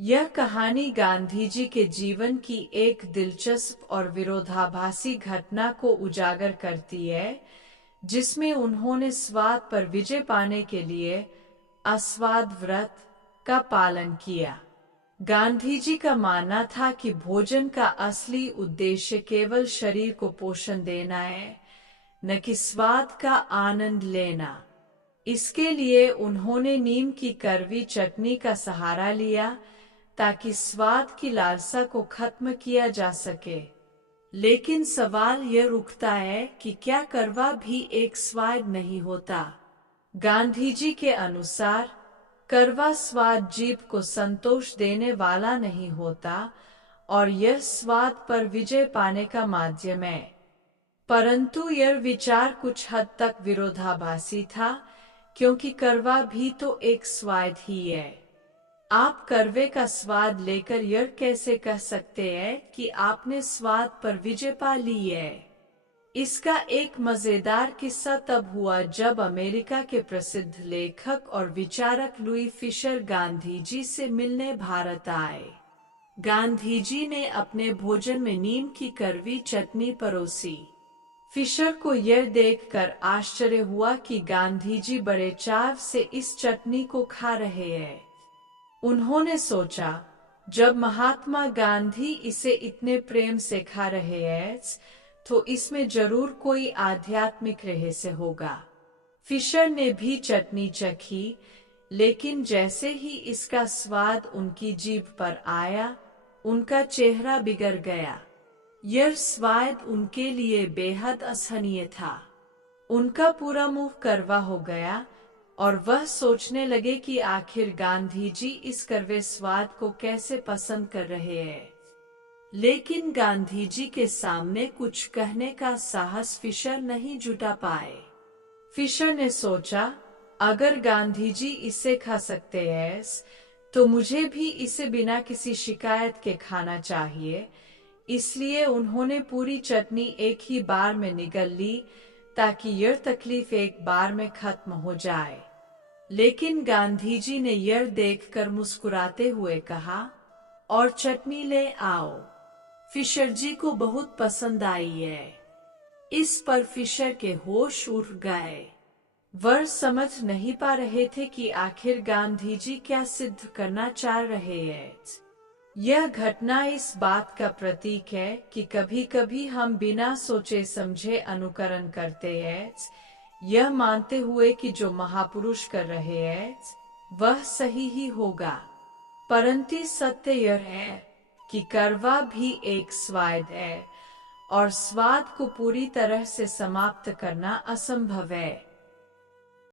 यह कहानी गांधी जी के जीवन की एक दिलचस्प और विरोधाभासी घटना को उजागर करती है, जिसमें उन्होंने स्वाद पर विजय पाने के लिए आस्वाद व्रत का पालन किया। गांधी जी का मानना था कि भोजन का असली उद्देश्य केवल शरीर को पोषण देना है, न कि स्वाद का आनंद लेना। इसके लिए उन्होंने नीम की कड़वी चटनी का सहारा लिया ताकि स्वाद की लालसा को खत्म किया जा सके। लेकिन सवाल यह उठता है कि क्या कड़वा भी एक स्वाद नहीं होता? गांधी जी के अनुसार कड़वा स्वाद जीभ को संतोष देने वाला नहीं होता और यह स्वाद पर विजय पाने का माध्यम है। परंतु यह विचार कुछ हद तक विरोधाभासी था, क्योंकि कड़वा भी तो एक स्वाद ही है। आप कड़वे का स्वाद लेकर यह कैसे कह सकते हैं कि आपने स्वाद पर विजय पा ली है? इसका एक मजेदार किस्सा तब हुआ जब अमेरिका के प्रसिद्ध लेखक और विचारक लुई फिशर गांधी जी से मिलने भारत आए। गांधी जी ने अपने भोजन में नीम की कड़वी चटनी परोसी। फिशर को यह देखकर आश्चर्य हुआ कि गांधी जी बड़े चाव से इस चटनी को खा रहे हैं। उन्होंने सोचा, जब महात्मा गांधी इसे इतने प्रेम से खा रहे हैं, तो इसमें जरूर कोई आध्यात्मिक रहस्य होगा। फिशर ने भी चटनी चखी, लेकिन जैसे ही इसका स्वाद उनकी जीभ पर आया, उनका चेहरा बिगड़ गया। यह स्वाद उनके लिए बेहद असहनीय था। उनका पूरा मुंह कड़वा हो गया और वह सोचने लगे कि आखिर गांधी जी इस कड़वे स्वाद को कैसे पसंद कर रहे हैं। लेकिन गांधी जी के सामने कुछ कहने का साहस फिशर नहीं जुटा पाए। फिशर ने सोचा, अगर गांधी जी इसे खा सकते हैं, तो मुझे भी इसे बिना किसी शिकायत के खाना चाहिए। इसलिए उन्होंने पूरी चटनी एक ही बार में निगल ली, ताकि यह तकलीफ एक बार में खत्म हो जाए। लेकिन गांधी जी ने यह देखकर मुस्कुराते हुए कहा, और चटनी ले आओ। फिशर जी को बहुत पसंद आई है। इस पर फिशर के होश उड़ गए। वह समझ नहीं पा रहे थे कि आखिर गांधी जी क्या सिद्ध करना चाह रहे हैं। यह घटना इस बात का प्रतीक है कि कभी-कभी हम बिना सोचे समझे अनुकरण करते हैं, यह मानते हुए कि जो महापुरुष कर रहे हैं वह सही ही होगा। परंतु सत्य यह है कि कड़वा भी एक स्वाद है और स्वाद को पूरी तरह से समाप्त करना असंभव है।